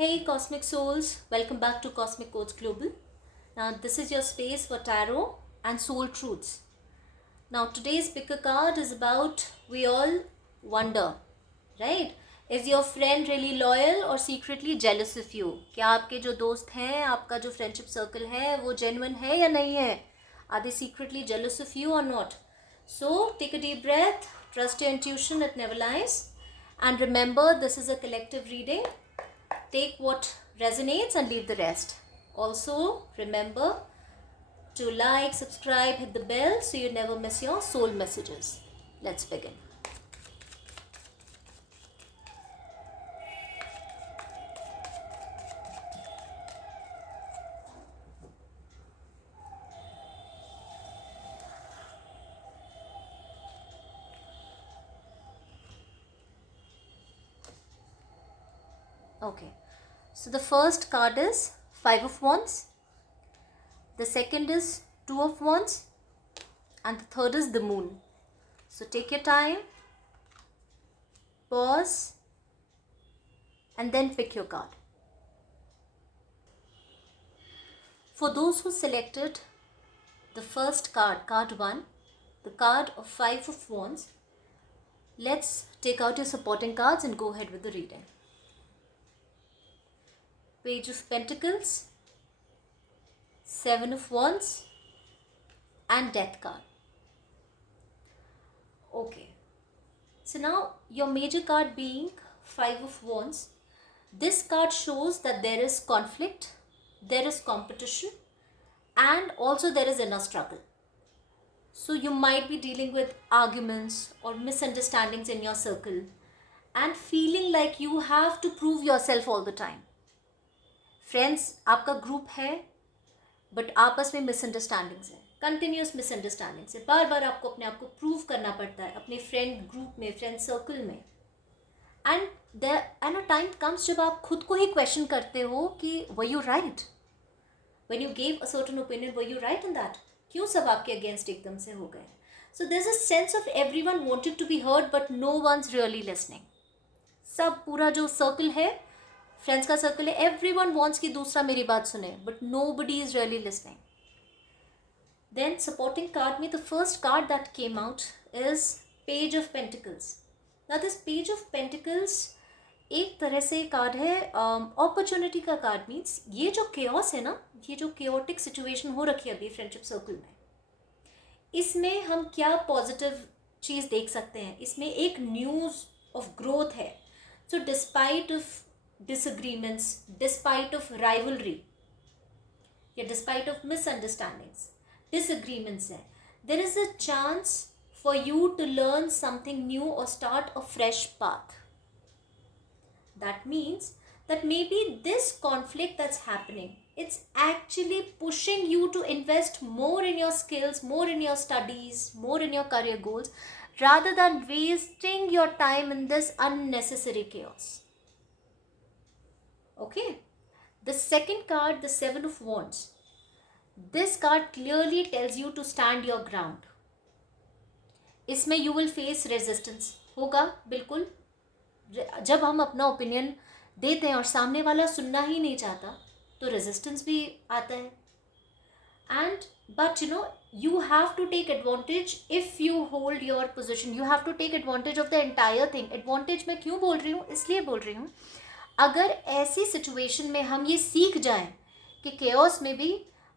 Hey Cosmic Souls, welcome back to Cosmic Codes Global. Now, this is your space for tarot and soul truths. Now, today's pick a card is about we all wonder, right? Is your friend really loyal or secretly jealous of you? क्या आपके जो दोस्त हैं, आपका जो friendship circle है, वो genuine है या नहीं है? Are they secretly jealous of you or not? So, take a deep breath, trust your intuition, it never lies. And remember, this is a collective reading. Take what resonates and leave the rest. Also, remember to like, subscribe, hit the bell so you never miss your soul messages. Let's begin. Okay, so the first card is Five of Wands, the second is Two of Wands, and the third is the Moon. So take your time, pause, and then pick your card. For those who selected the first card, card 1, the card of Five of Wands, let's take out your supporting cards and go ahead with the reading. Page of Pentacles, Seven of Wands, and Death card. Okay, so now your major card being Five of Wands, this card shows that there is conflict, there is competition, and also there is inner struggle. So you might be dealing with arguments or misunderstandings in your circle and feeling like you have to prove yourself all the time. Friends आपका group है but आपस में misunderstandings है, continuous misunderstandings है, बार बार आपको अपने आप को प्रूव करना पड़ता है अपने फ्रेंड ग्रुप में, फ्रेंड सर्कल में. एंड अ टाइम कम्स जब आप खुद को ही क्वेश्चन करते हो कि were you right when you gave a certain opinion, were you right in that? क्यों सब आपके अगेंस्ट एकदम से हो गए? So there is a sense of everyone wanted to be heard but no one's really listening. सब पूरा जो सर्कल है, फ्रेंड्स का सर्कल है, एवरीवन वांट्स कि दूसरा मेरी बात सुने but nobody is really listening. Then supporting card में the first card that came out is page of pentacles. Now this page of pentacles एक तरह से कार्ड है अपॉर्चुनिटी का कार्ड. मीन्स ये जो केओस है ना, ये जो केओटिक सिचुएशन हो रखी है अभी फ्रेंडशिप सर्कल में, इसमें हम क्या पॉजिटिव चीज़ देख सकते हैं? इसमें एक न्यूज़ ऑफ ग्रोथ है. So despite of disagreements, despite of rivalry, yeah, despite of misunderstandings, disagreements hai, there is a chance for you to learn something new or start a fresh path. That means that maybe this conflict that's happening, it's actually pushing you to invest more in your skills, more in your studies, more in your career goals, rather than wasting your time in this unnecessary chaos. Okay, the second card, the Seven of Wands, this card clearly tells you to stand your ground. इसमें you will face resistance होगा बिल्कुल. जब हम अपना opinion देते हैं और सामने वाला सुनना ही नहीं चाहता तो रेजिस्टेंस भी आता है. And but you have to take advantage if you hold your position. You have to take advantage of the entire thing. Advantage मैं क्यों बोल रही हूँ? इसलिए बोल रही हूँ, अगर ऐसी सिचुएशन में हम ये सीख जाएं कि केओस में भी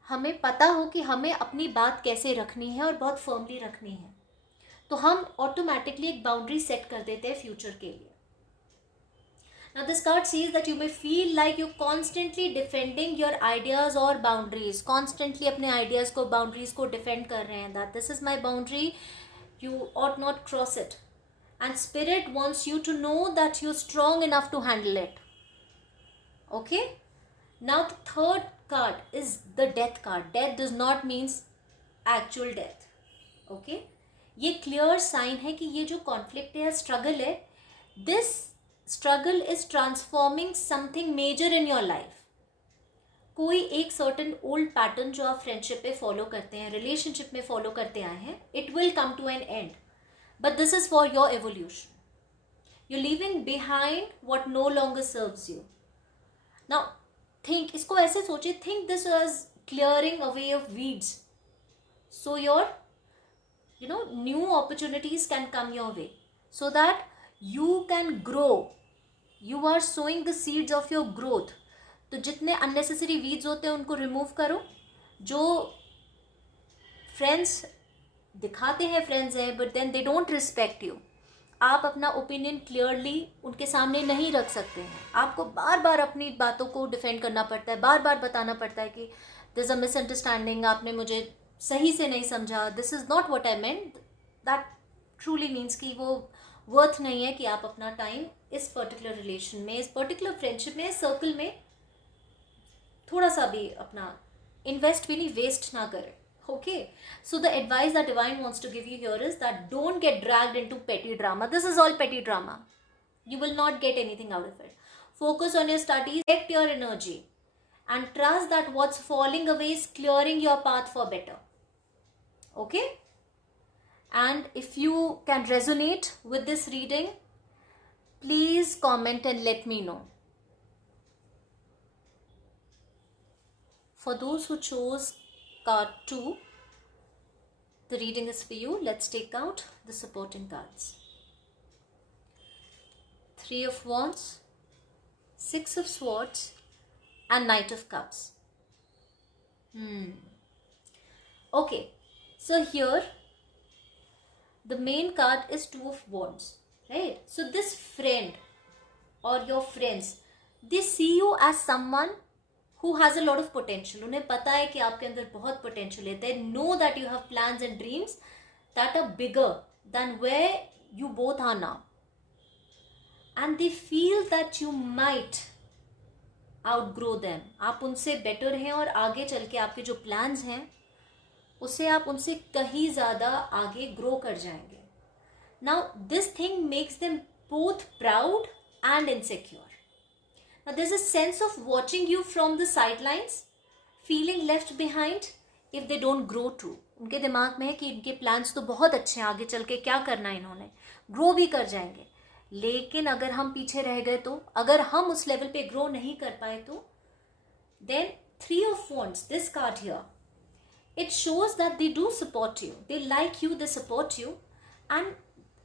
हमें पता हो कि हमें अपनी बात कैसे रखनी है और बहुत फर्मली रखनी है, तो हम ऑटोमेटिकली एक बाउंड्री सेट कर देते हैं फ्यूचर के लिए. Now this card says that you may feel like you constantly defending your ideas or boundaries, constantly अपने ideas को, boundaries को defend कर रहे हैं, that this is my boundary, you ought not cross it. And spirit wants you to know that you're strong enough to handle it. Okay, now the third card is the Death card. Death does not means actual death. Okay, ये clear sign है कि ये जो conflict है, struggle है, this struggle is transforming something major in your life. कोई एक certain old pattern जो आप friendship पे follow करते हैं, relationship में follow करते आए हैं, it will come to an end. But this is for your evolution. You're leaving behind what no longer serves you. Now think, इसको ऐसे सोचिए, think this was clearing away of weeds, so your new opportunities can come your way, so that you can grow. You are sowing the seeds of your growth. तो जितने unnecessary weeds होते हैं उनको remove करो. जो friends दिखाते हैं friends हैं but then they don't respect you, आप अपना ओपिनियन क्लियरली उनके सामने नहीं रख सकते हैं. आपको बार बार अपनी बातों को डिफेंड करना पड़ता है, बार बार बताना पड़ता है कि दिस अ मिसअंडरस्टैंडिंग, आपने मुझे सही से नहीं समझा, this is not what I meant. That truly means कि वो वर्थ नहीं है कि आप अपना टाइम इस पर्टिकुलर रिलेशन में, इस पर्टिकुलर फ्रेंडशिप में, सर्कल में थोड़ा सा भी अपना इन्वेस्ट भी नहीं, वेस्ट ना करें. Okay, so the advice that divine wants to give you here is that don't get dragged into petty drama. This is all petty drama. You will not get anything out of it. Focus on your studies, protect your energy, and trust that what's falling away is clearing your path for better. Okay? And if you can resonate with this reading, please comment and let me know. For those who chose card 2, the reading is for you. Let's take out the supporting cards. 3 of Wands, 6 of Swords, and Knight of Cups. Okay, so here the main card is 2 of Wands, right? So this friend or your friends, they see you as someone who has a lot of potential. उन्हें पता है कि आपके अंदर बहुत potential है. They know that you have plans and dreams that are bigger than where you both are now. And they feel that you might outgrow them. आप उनसे better हैं और आगे चल के आपके जो plans हैं उससे आप उनसे कहीं ज़्यादा आगे grow कर जाएंगे. Now this thing makes them both proud and insecure. Now there's a sense of watching you from the sidelines, feeling left behind if they don't grow too. उनके दिमाग में है कि इनके प्लान्स तो बहुत अच्छे हैं, आगे चल के क्या करना है इन्होंने, ग्रो भी कर जाएंगे, लेकिन अगर हम पीछे रह गए तो, अगर हम उस लेवल पे ग्रो नहीं कर पाए तो, then 3 of Wands, this card here, it shows that they do support you, they like you, they support you, and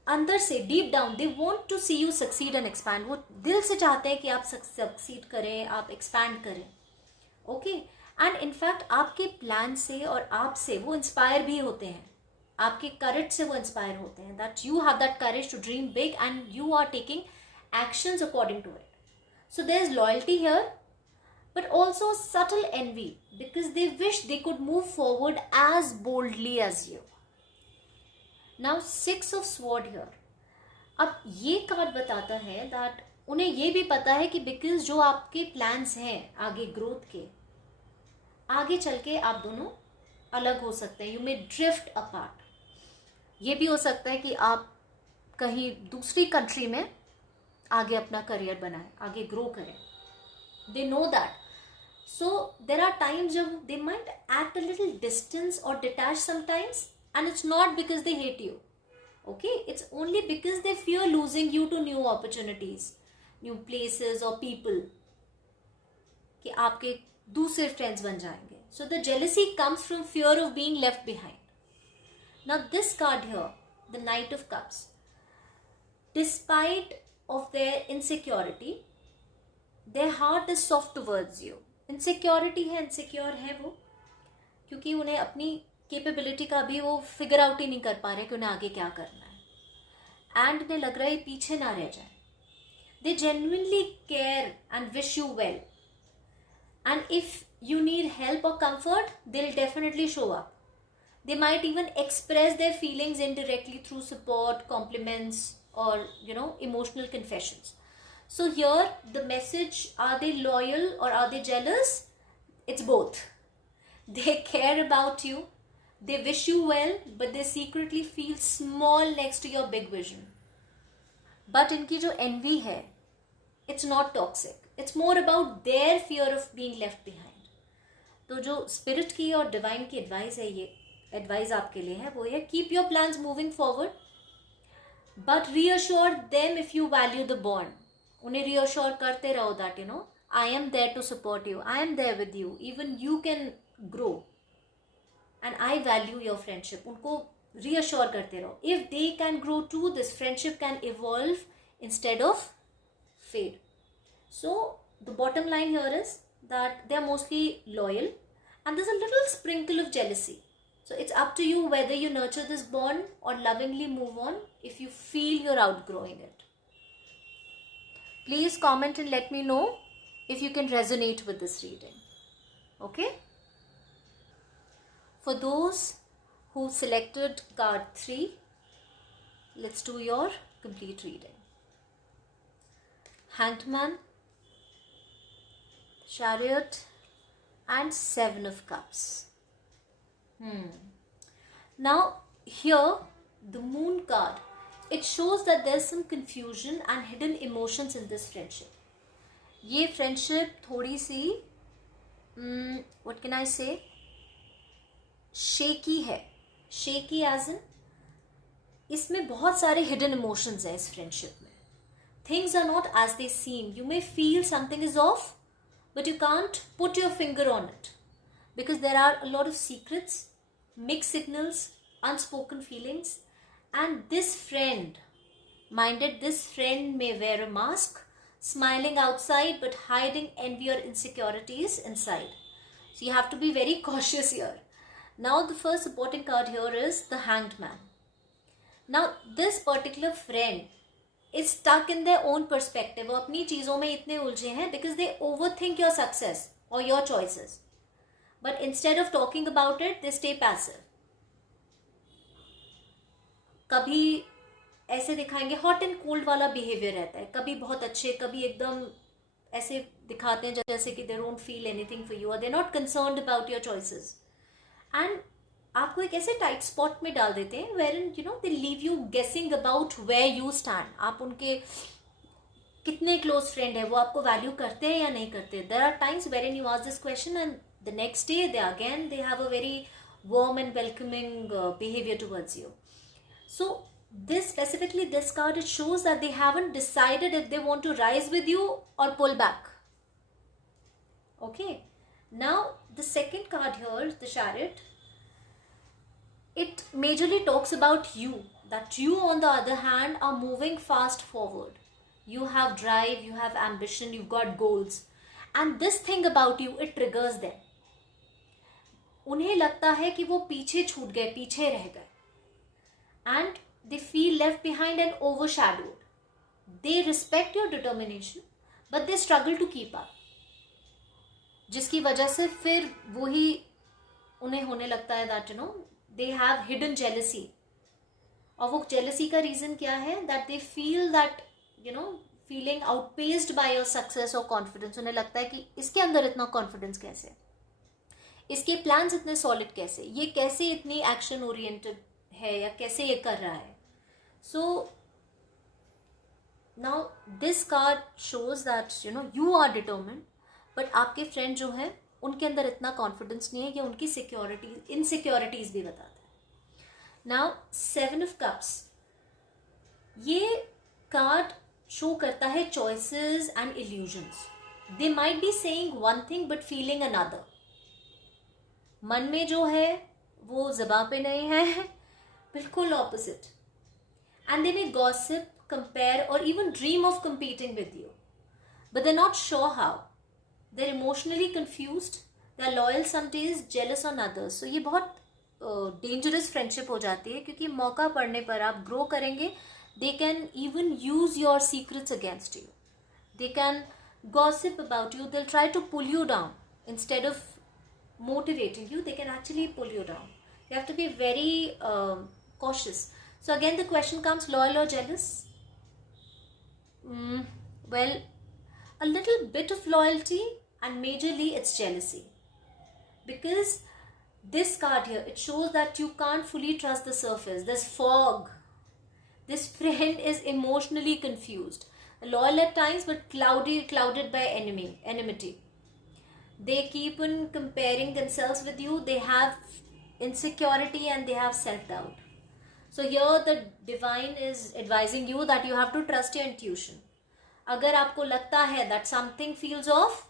अंदर से deep down they want to see you succeed and expand. वो दिल से चाहते हैं कि आप सक्सीड करें, आप एक्सपैंड करें. ओके, एंड इनफैक्ट आपके प्लान से और आपसे वो इंस्पायर भी होते हैं, आपके करेज से वो इंस्पायर होते हैं, that you have that courage to dream big and you are taking actions according to it. So there is loyalty here but also subtle envy because they wish they could move forward as boldly as you. Now 6 of Sword here. अब ये card बताता है that उन्हें ये भी पता है कि बिकॉज जो आपके प्लान्स हैं आगे ग्रोथ के, आगे चल के आप दोनों अलग हो सकते हैं. You may drift apart. ये भी हो सकता है कि आप कहीं दूसरी कंट्री में आगे अपना करियर बनाएं, आगे ग्रो करें. They know that. So there are times जब they might act a little distance और detach sometimes. And it's not because they hate you, okay? It's only because they fear losing you to new opportunities, new places or people, कि आपके दूसरे friends बन जाएंगे. So the jealousy comes from fear of being left behind. Now this card here, the Knight of Cups, despite of their insecurity, their heart is soft towards you. Insecurity है, insecure है वो, क्योंकि उन्हें अपनी capability का भी वो figure out ही नहीं कर पा रहे कि उन्हें आगे क्या करना है, एंड उन्हें लग रहा है पीछे ना रह जाए. They genuinely care and wish you well, and if you need help और comfort they will definitely show up. They might even express their feelings indirectly through support, compliments और emotional confessions. So here the message, are they loyal और are they jealous? It's both. They care about you. They wish you well, but they secretly feel small next to your big vision. But इनकी जो envy है, it's not toxic. It's more about their fear of being left behind. तो जो spirit की और divine की advice है, ये advice आपके लिए है, वो ये keep your plans moving forward, but reassure them if you value the bond. उन्हें reassure करते रहो that I am there to support you. I am there with you. Even you can grow. And I value your friendship. उनको reassure करते रहो. If they can grow too, this friendship can evolve instead of fade. So the bottom line here is that they are mostly loyal, and there's a little sprinkle of jealousy. So it's up to you whether you nurture this bond or lovingly move on if you feel you're outgrowing it. Please comment and let me know if you can resonate with this reading. Okay? For those who selected card 3, let's do your complete reading. Hanged Man, Chariot, and 7 of Cups. Now here the Moon card, it shows that there's some confusion and hidden emotions in this friendship. ये friendship थोड़ी सी what can I say, shaky है. Shaky as in इसमें बहुत सारे hidden emotions हैं इस friendship में. Things are not as they seem. You may feel something is off, but you can't put your finger on it because there are a lot of secrets, mixed signals, unspoken feelings, and this friend may wear a mask, smiling outside but hiding envy or insecurities inside. So you have to be very cautious here. Now the first supporting card here is the Hanged Man. Now this particular friend is stuck in their own perspective. वो अपनी चीज़ों में इतने उलझे हैं because they overthink your success or your choices. But instead of talking about it, they stay passive. कभी ऐसे दिखाएंगे, हॉट एंड कोल्ड वाला बिहेवियर रहता है. कभी बहुत अच्छे, कभी एकदम ऐसे दिखाते हैं जैसे कि they don't feel anything for you or they're not concerned about your choices. And आपको एक ऐसे टाइट स्पॉट में डाल देते हैं wherein they leave you guessing about where you stand. आप उनके कितने क्लोज फ्रेंड है, वो आपको वैल्यू करते हैं या नहीं करते. There are times wherein you ask this question and the next day they have a very warm and welcoming behavior towards you. So this card, it shows that they haven't decided if they want to rise with you or pull back. Okay, now the second card here, the Chariot, it majorly talks about you, that you on the other hand are moving fast forward. You have drive, you have ambition, you've got goals, and this thing about you, it triggers them. उन्हें लगता है कि वो पीछे छूट गए, पीछे रह गए, and they feel left behind and overshadowed. They respect your determination, but they struggle to keep up. जिसकी वजह से फिर वही उन्हें होने लगता है that they have hidden jealousy. और वो jealousy का reason क्या है? That they feel that feeling outpaced by your success or confidence. उन्हें लगता है कि इसके अंदर इतना confidence कैसे, इसके plans इतने solid कैसे, ये कैसे इतनी action oriented है या कैसे ये कर रहा है. So now this card shows that you are determined, but आपके friend जो है उनके अंदर इतना confidence नहीं है कि उनकी insecurities भी बताता है. Now 7 of Cups, ये card show करता है choices and illusions. They might be saying one thing but feeling another. मन में जो है वो ज़बां पे नहीं है, बिल्कुल opposite. And they may gossip, compare, or even dream of competing with you, but they're not sure how. They're emotionally confused, they're loyal some days, jealous on others. So ये बहुत dangerous friendship हो जाती है, क्योंकि मौका पड़ने पर आप grow करेंगे. They can even use your secrets against you. They can gossip about you. They'll try to pull you down. Instead of motivating you, they can actually pull you down. You have to be very cautious. So again the question comes, loyal or jealous? Well, a little bit of loyalty, and majorly it's jealousy. Because this card here, it shows that you can't fully trust the surface. There's fog. This friend is emotionally confused. Loyal at times, but clouded by enmity. They keep on comparing themselves with you. They have insecurity and they have self-doubt. So here the divine is advising you that you have to trust your intuition. अगर आपको लगता है that something feels of,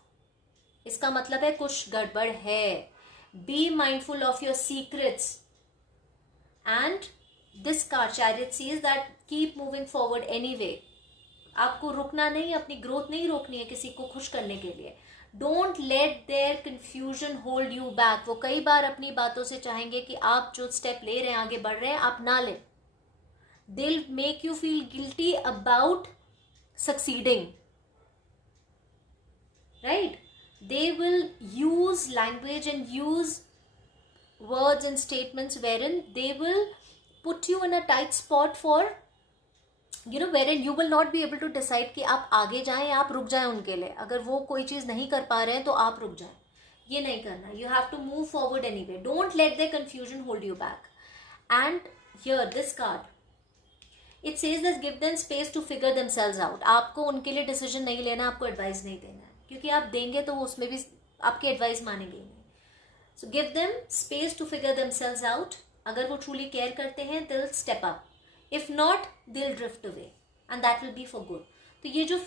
इसका मतलब है कुछ गड़बड़ है. Be mindful of your secrets. And this card chariot sees that keep moving forward anyway. आपको रुकना नहीं, अपनी ग्रोथ नहीं रोकनी है किसी को खुश करने के लिए. Don't let their confusion hold you back. वो कई बार अपनी बातों से चाहेंगे कि आप जो स्टेप ले रहे हैं, आगे बढ़ रहे हैं, आप ना लें. दिल make you feel guilty about succeeding, right. They will use language and use words and statements wherein they will put you in a tight spot for, wherein you will not be able to decide कि आप आगे जाएं या आप रुक जाएं उनके लिए. अगर वो कोई चीज़ नहीं कर पा रहे हैं तो आप रुक जाएं. ये नहीं करना. You have to move forward anyway. Don't let their confusion hold you back. And here, this card, it says that give them space to figure themselves out. आपको उनके लिए डिसीजन नहीं लेना, आपको एडवाइस नहीं देना है, क्योंकि आप देंगे तो वो उसमें भी आपकी एडवाइस मानेंगे नहीं. So give them space to figure themselves out. अगर वो truly care करते हैं, they'll step up. If not, they'll drift away, and that will be for good. तो ये जो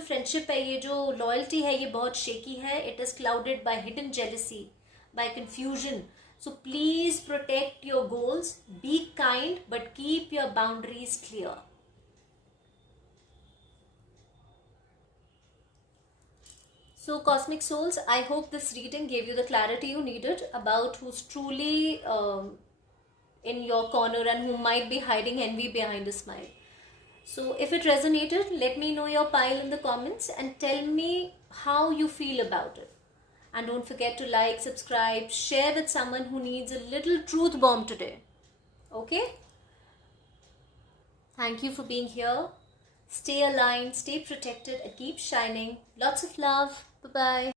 friendship है, ये जो loyalty है, ये बहुत shaky है. It is clouded by hidden jealousy, by confusion. So please protect your goals. Be kind, but keep your boundaries clear. So Cosmic Souls, I hope this reading gave you the clarity you needed about who's truly in your corner and who might be hiding envy behind a smile. So if it resonated, let me know your pile in the comments and tell me how you feel about it. And don't forget to like, subscribe, share with someone who needs a little truth bomb today. Okay? Thank you for being here. Stay aligned, stay protected, and keep shining. Lots of love. Bye-bye.